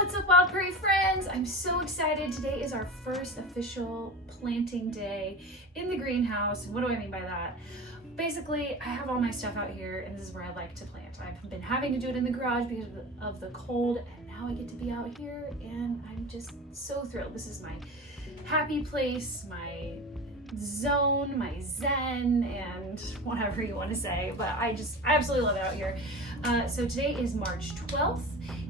What's up, Wild Prairie friends? I'm so excited. Today is our first official planting day in the greenhouse. What do I mean by that? Basically, I have all my stuff out here and this is where I like to plant. I've been having to do it in the garage because of the cold, and now I get to be out here and I'm just so thrilled. This is my happy place, my zone, my zen, and whatever you want to say, but I absolutely love it out here. So today is March 12th.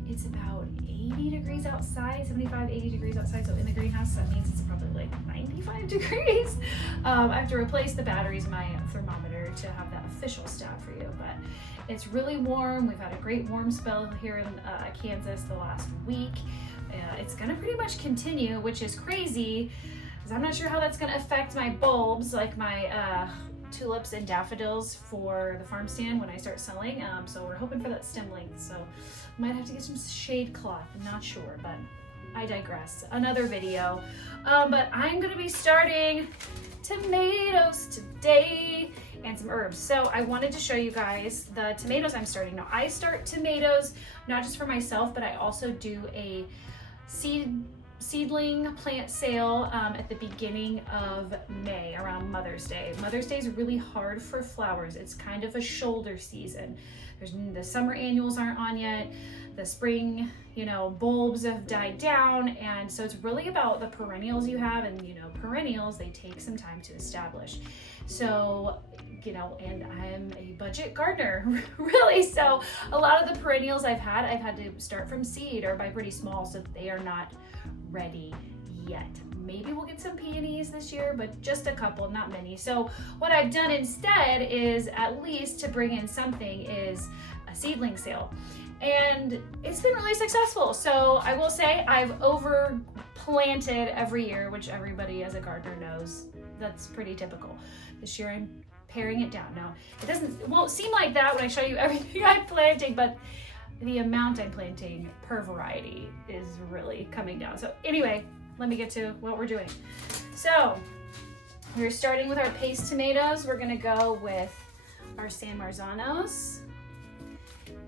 It's about 80 degrees outside, 75, 80 degrees outside. So in the greenhouse, that means it's probably like 95 degrees. I have to replace the batteries in my thermometer to have that official stat for you, but it's really warm. We've had a great warm spell here in Kansas the last week. It's gonna pretty much continue, which is crazy, because I'm not sure how that's gonna affect my bulbs, like my tulips and daffodils for the farm stand when I start selling. So we're hoping for that stem length. So might have to get some shade cloth. I'm not sure, but I digress. Another video. But I'm gonna be starting tomatoes today and some herbs. So I wanted to show you guys the tomatoes I'm starting. Now I start tomatoes not just for myself, but I also do a seedling plant sale at the beginning of May, around Mother's Day. Mother's Day is really hard for flowers. It's kind of a shoulder season. The summer annuals aren't on yet. The spring, bulbs have died down. And so it's really about the perennials you have, and perennials, they take some time to establish. So, and I'm a budget gardener, really. So a lot of the perennials I've had to start from seed or buy pretty small, so they are not ready yet. Maybe we'll get some peonies this year, but just a couple, not many. So what I've done instead is, at least to bring in something, is a seedling sale. And it's been really successful. So I will say I've over planted every year, which everybody as a gardener knows, that's pretty typical. This year I'm paring it down. Now, it won't seem like that when I show you everything I'm planting, but the amount I'm planting per variety is really coming down. So anyway, let me get to what we're doing. So we're starting with our paste tomatoes. We're gonna go with our San Marzanos.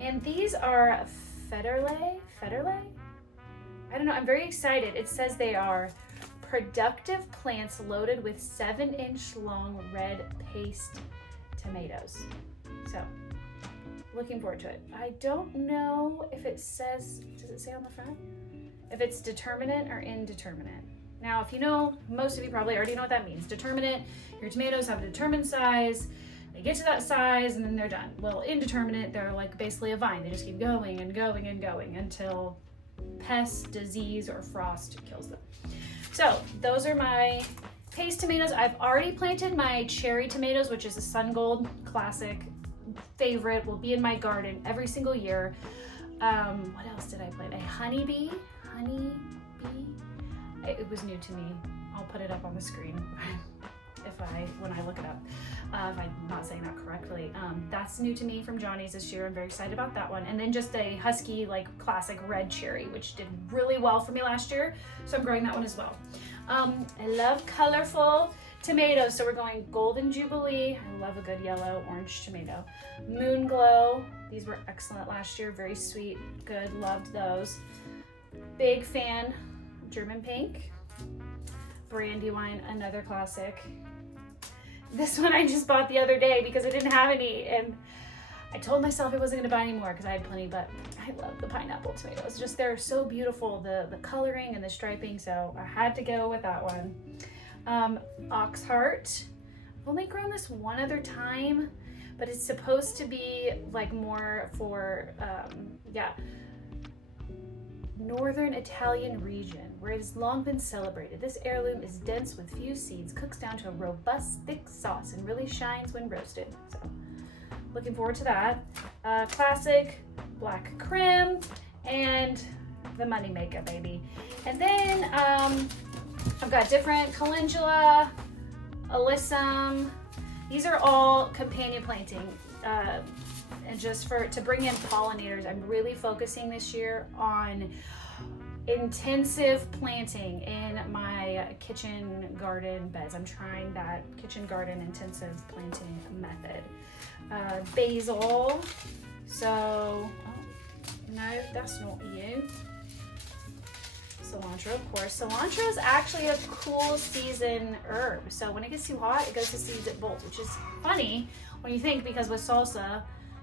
And these are Federle? I don't know, I'm very excited. It says they are productive plants loaded with 7-inch long red paste tomatoes. So looking forward to it. I don't know if it says, does it say on the front? If it's determinate or indeterminate. Now, if you know, most of you probably already know what that means. Determinate, your tomatoes have a determined size, they get to that size and then they're done. Well, indeterminate, they're like basically a vine. They just keep going and going and going until pest, disease, or frost kills them. So those are my paste tomatoes. I've already planted my cherry tomatoes, which is a Sun Gold classic favorite, will be in my garden every single year. What else did I plant? A honeybee. It was new to me. I'll put it up on the screen when I look it up. If I'm not saying that correctly. That's new to me from Johnny's this year. I'm very excited about that one. And then just a husky, like classic red cherry, which did really well for me last year. So I'm growing that one as well. I love colorful tomatoes, so we're going Golden Jubilee. I love a good yellow orange tomato. Moon Glow, these were excellent last year, very sweet, good, loved those. Big fan of German Pink. Brandywine, another classic. This one I just bought the other day because I didn't have any, and I told myself I wasn't gonna buy any more because I had plenty, but I love the pineapple tomatoes. Just, they're so beautiful, the coloring and the striping, so I had to go with that one. Oxheart. I've only grown this one other time, but it's supposed to be like more for, Northern Italian region, where it has long been celebrated. This heirloom is dense with few seeds, cooks down to a robust, thick sauce, and really shines when roasted. So, looking forward to that. Classic Black Creme, and the moneymaker, baby. And then I've got different calendula, alyssum. These are all companion planting. And just to bring in pollinators, I'm really focusing this year on intensive planting in my kitchen garden beds. I'm trying that kitchen garden intensive planting method. Basil. So, no, that's not you. cilantro, of course. Cilantro is actually a cool season herb. So when it gets too hot, it goes to seeds it bolts, which is funny when you think, because with salsa,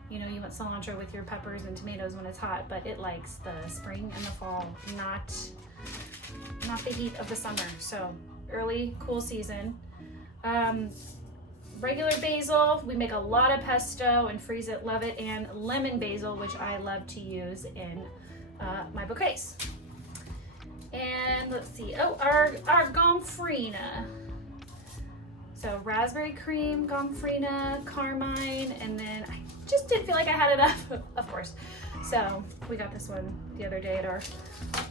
you know, you want cilantro with your peppers and tomatoes when it's hot, but it likes the spring and the fall, not the heat of the summer. So early, cool season. Regular basil, we make a lot of pesto and freeze it, love it, and lemon basil, which I love to use in my bouquets. And let's see, oh, our gomphrena. So raspberry cream, gomphrena, carmine, and then I just didn't feel like I had enough, of course. So we got this one the other day at our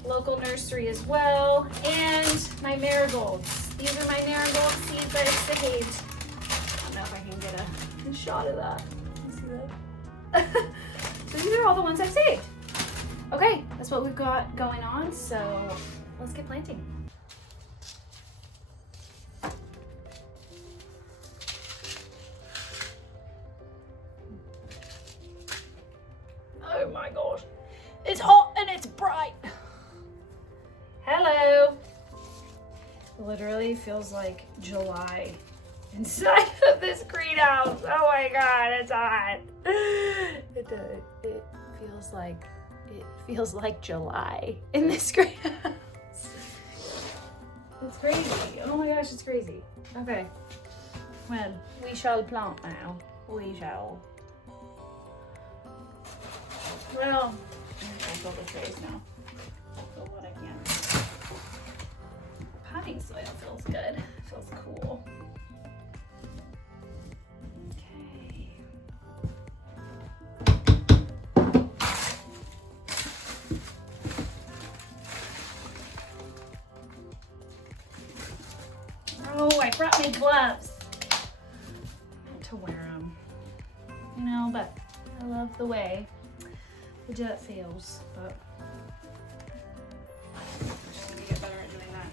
local nursery as well. And my marigolds. These are my marigold seeds that I saved. I don't know if I can get a shot of that. You see that? So these are all the ones I've saved. Okay, that's what we've got going on. So let's get planting. Oh my gosh, it's hot and it's bright. Hello. Literally feels like July inside of this greenhouse. Oh my God, it's hot. It feels like July in this greenhouse. It's crazy. Oh my gosh, it's crazy. Okay, well, we shall plant now. We shall. Well, I'll fill the trays now. Fill what I can. Potting soil feels good. Feels cool. Okay. Oh, I brought my gloves. I meant to wear them. You know, but I love the way the dirt feels, but I'm just gonna get better at doing that.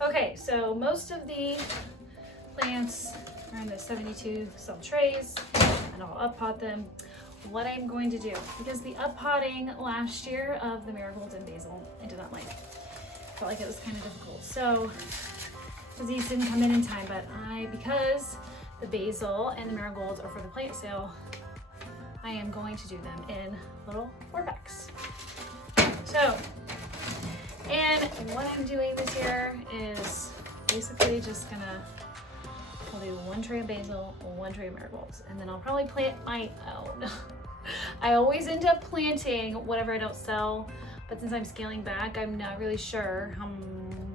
Okay, so most of the plants are in the 72 cell trays, and I'll up pot them. What I'm going to do, because the up potting last year of the marigolds and basil, I did not like. Felt like it was kind of difficult. So these didn't come in time, but because the basil and the marigolds are for the plant sale, I am going to do them in little 4-packs. So, and what I'm doing this year is basically just gonna, I'll do 1 tray of basil, 1 tray of marigolds, and then I'll probably plant my own. I always end up planting whatever I don't sell, but since I'm scaling back, I'm not really sure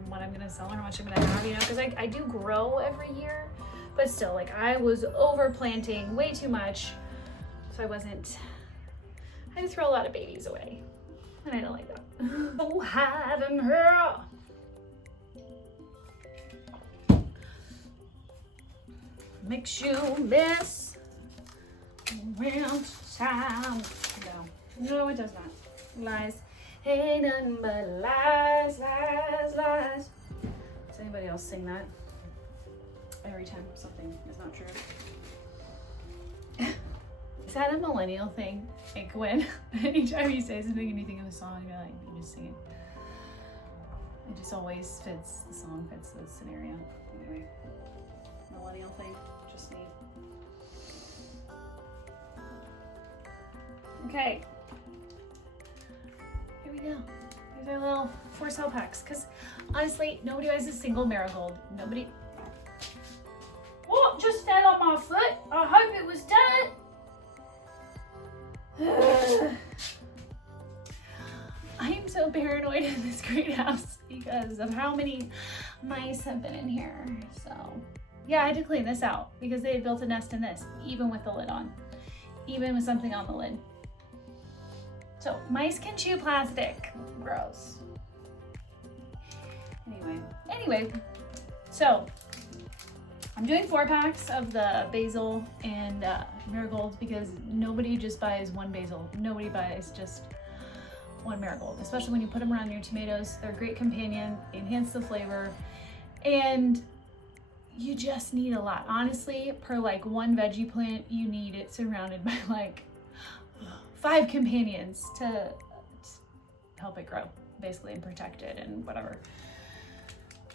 what I'm gonna sell or how much I'm gonna have, you know, because I do grow every year, but still, like, I was over planting way too much, so I had to throw a lot of babies away. And I don't like that. Oh, hiding her. Makes you miss around time. No, it does not. Lies. Ain't nothing but lies, lies, lies. Does anybody else sing that? Every time something is not true. Is that a millennial thing? Like when anytime you say something and you think of a song, you're like, you just sing it. It just always fits, the song fits the scenario. Anyway, millennial thing, just me. Okay, here we go. Here's our little 4 cell packs, because honestly, nobody buys a single marigold. Nobody. What just fell on my foot? I hope it was dirt. I am so paranoid in this greenhouse because of how many mice have been in here. So yeah, I had to clean this out because they had built a nest in this, even with the lid on, even with something on the lid. So mice can chew plastic. Gross. Anyway, so I'm doing 4-packs of the basil and marigolds because nobody just buys one basil. Nobody buys just one marigold, especially when you put them around your tomatoes. They're a great companion, they enhance the flavor, and you just need a lot. Honestly, per like one veggie plant, you need it surrounded by like 5 companions to help it grow, basically, and protect it and whatever.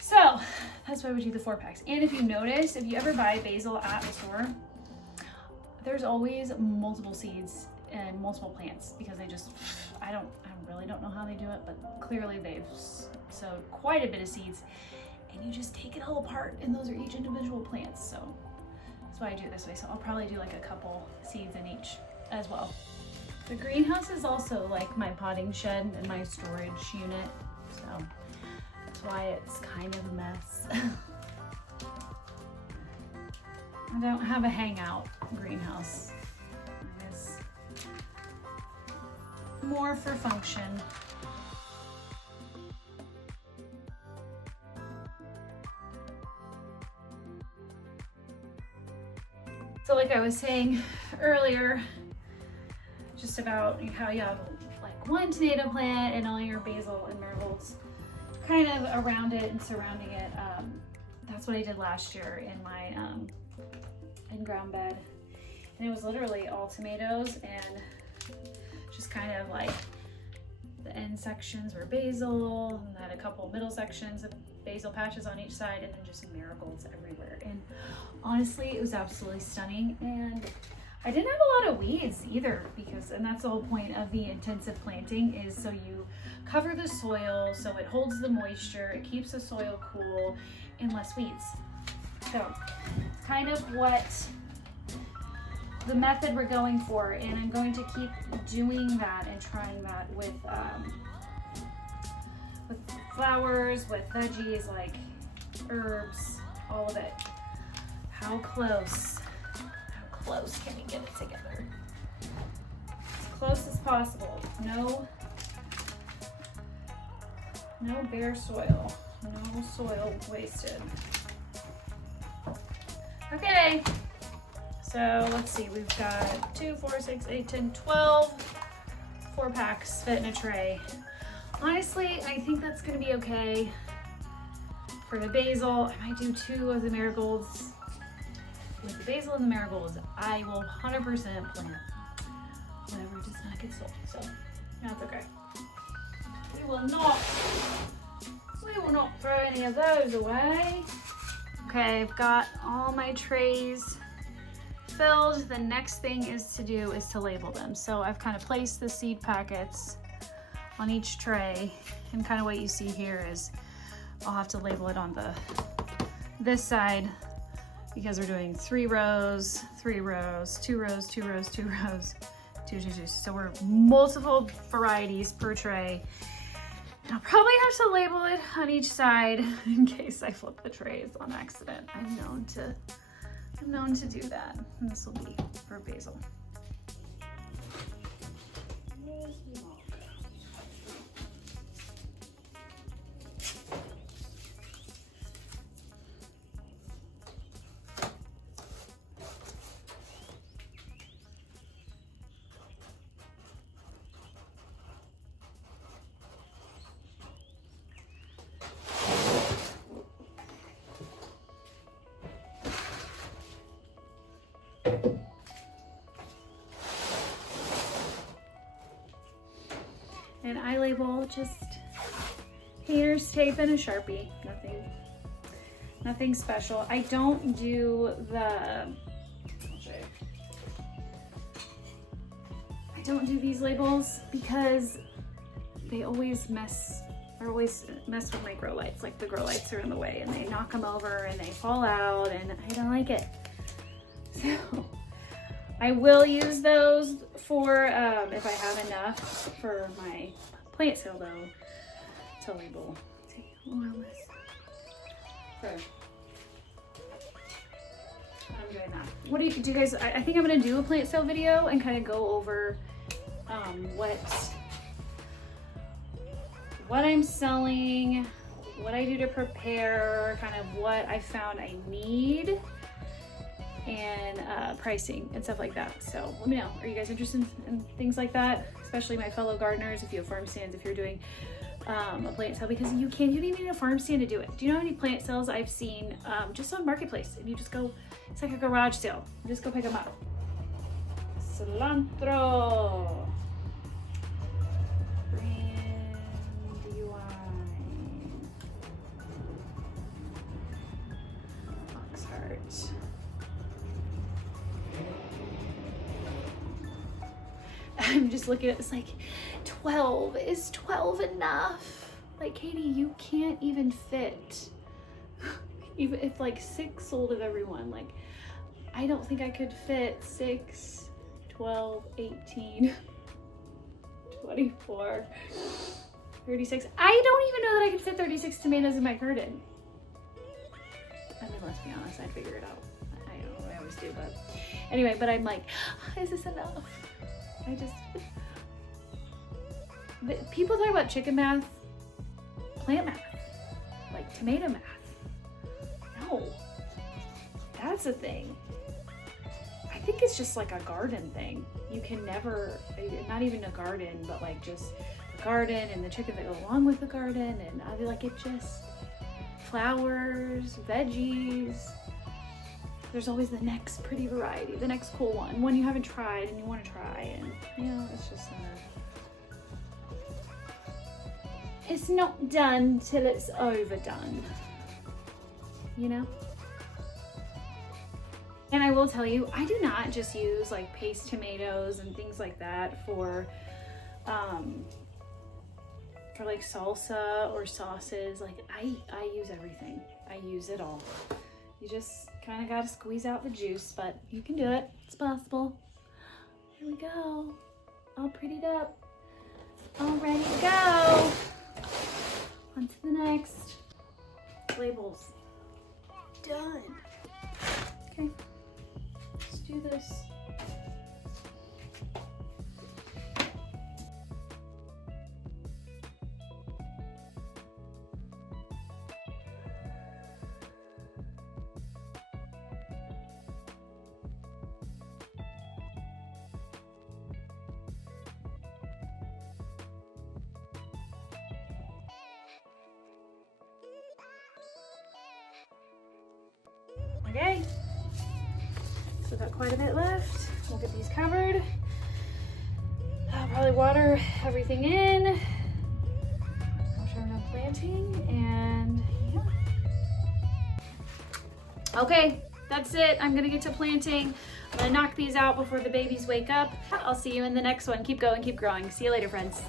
So that's why we do the 4-packs. And if you notice, if you ever buy basil at the store, there's always multiple seeds and multiple plants because they just, I really don't know how they do it, but clearly they've sowed quite a bit of seeds, and you just take it all apart, and those are each individual plants. So that's why I do it this way. So I'll probably do like a couple seeds in each as well. The greenhouse is also like my potting shed and my storage unit, so that's why it's kind of a mess. I don't have a hangout greenhouse. It's more for function. So like I was saying earlier, just about how you have like one tomato plant and all your basil and marigolds kind of around it and surrounding it. That's what I did last year in my in-ground bed. And it was literally all tomatoes, and just kind of like the end sections were basil, and then a couple middle sections of basil patches on each side, and then just marigolds everywhere. And honestly, it was absolutely stunning. And I didn't have a lot of weeds either, because, and that's the whole point of the intensive planting, is so you cover the soil so it holds the moisture, it keeps the soil cool, and less weeds. So it's kind of what the method we're going for, and I'm going to keep doing that and trying that with flowers, with veggies, like herbs, all of it. How close can we get it together? As close as possible. No bare soil. No soil wasted. Okay, so let's see, we've got 2, 4, 6, 8, 10, 12 4-packs fit in a tray. Honestly, I think that's gonna be okay. For the basil, I might do 2 of the marigolds. With the basil and the marigolds, I will 100% plant whatever does not get sold, so that's okay. We will not throw any of those away. Okay, I've got all my trays filled. The next thing is to label them. So I've kind of placed the seed packets on each tray, and kind of what you see here is I'll have to label it on this side, because we're doing 3 rows, 3 rows, 2 rows, 2 rows, 2 rows, 2, 2, 2. So we're multiple varieties per tray. And I'll probably have to label it on each side in case I flip the trays on accident. I'm known to do that. And this will be for basil. And I label just painter's tape and a Sharpie, nothing special. I don't do I'll show you. I don't do these labels because they always mess with my grow lights. Like the grow lights are in the way and they knock them over and they fall out, and I don't like it. So I will use those for if I have enough for my plant sale though to label. Take a little on this. So I'm doing that. What do you guys? I think I'm gonna do a plant sale video and kind of go over what I'm selling, what I do to prepare, kind of what I found I need, and pricing and stuff like that. So let me know, are you guys interested in things like that? Especially my fellow gardeners, if you have farm stands, if you're doing a plant sale, because you don't even need a farm stand to do it. Do you know how many plant sales I've seen just on Marketplace? And you just go, it's like a garage sale. You just go pick them up. Cilantro. Brandywine. Oxheart. I'm just looking at, it's like 12. Is 12 enough? Like, Katie, you can't even fit. Even if like 6 sold of everyone, like, I don't think I could fit 6, 12, 18, 24, 36. I don't even know that I could fit 36 tomatoes in my garden. I mean, let's be honest, I'd figure it out. I know, I always do, but anyway, but I'm like, is this enough? I just, people talk about chicken math, plant math, like tomato math. No, that's a thing. I think it's just like a garden thing. You can never, not even a garden, but like just a garden and the chickens that go along with the garden, and I like it just flowers, veggies. There's always the next pretty variety, the next cool one you haven't tried and you want to try, and it's just it's not done till it's overdone, you know? And I will tell you, I do not just use like paste tomatoes and things like that for like salsa or sauces. Like I use everything. I use it all. You just kind of got to squeeze out the juice, but you can do it. It's possible. Here we go. All prettied up. All ready to go. On to the next. Labels. Done. Okay. Let's do this. Okay, so got quite a bit left. We'll get these covered. I'll probably water everything in. Make sure I'm done planting, and yeah. Okay, that's it. I'm gonna get to planting. I'm gonna knock these out before the babies wake up. I'll see you in the next one. Keep going, keep growing. See you later, friends.